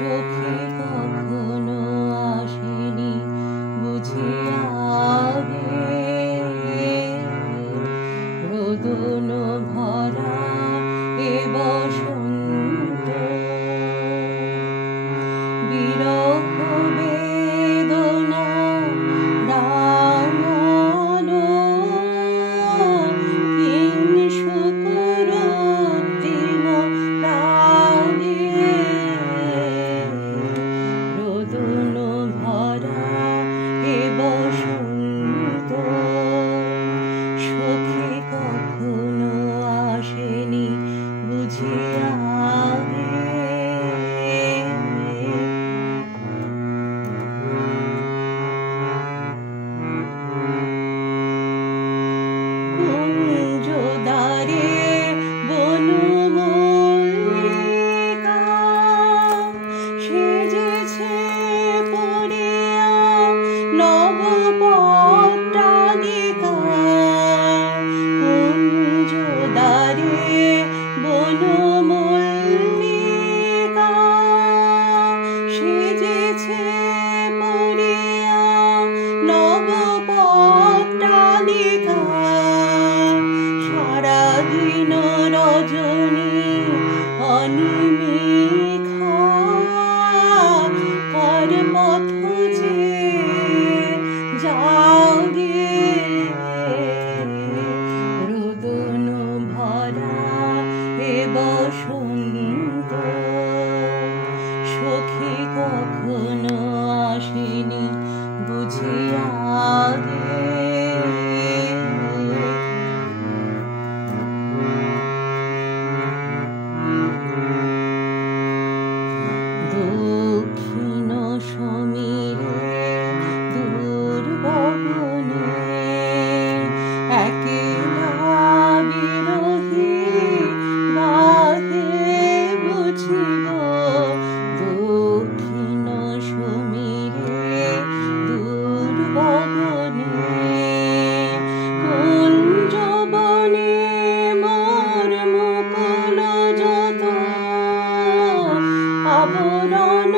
সখী কখনো আসেনি বুঝি আগে, রোদন ভরা এ বসন্ত, বিরহ বেদনা রাঙালো, কিংসুক রক্তিম রাগে, রোদন ভরা এ বসন্ত, সখী কখনো আসেনি বুঝি আগে। কুঞ্জদ্বারে বনমল্লিকা সেজেছে পড়িয়া নবপট্টালিকা, কুঞ্জদ্বারে বনমল্লিকা সেজেছে পড়িয়া নবপট্টালিকা, সারাদিন রজনী অনিমেষা, কার পথ যে জাগে, রোদন ভরা এ বসন্ত, সখী কখনো আসেনি বুঝি আগে। দক্ষিণ সমীরে দূর গগনে একলা বিরহী গাহে বুঝি গো, দক্ষিণ সমীরে দূর গগনে কুঞ্জবনে মোর মুকুল যত আবরণ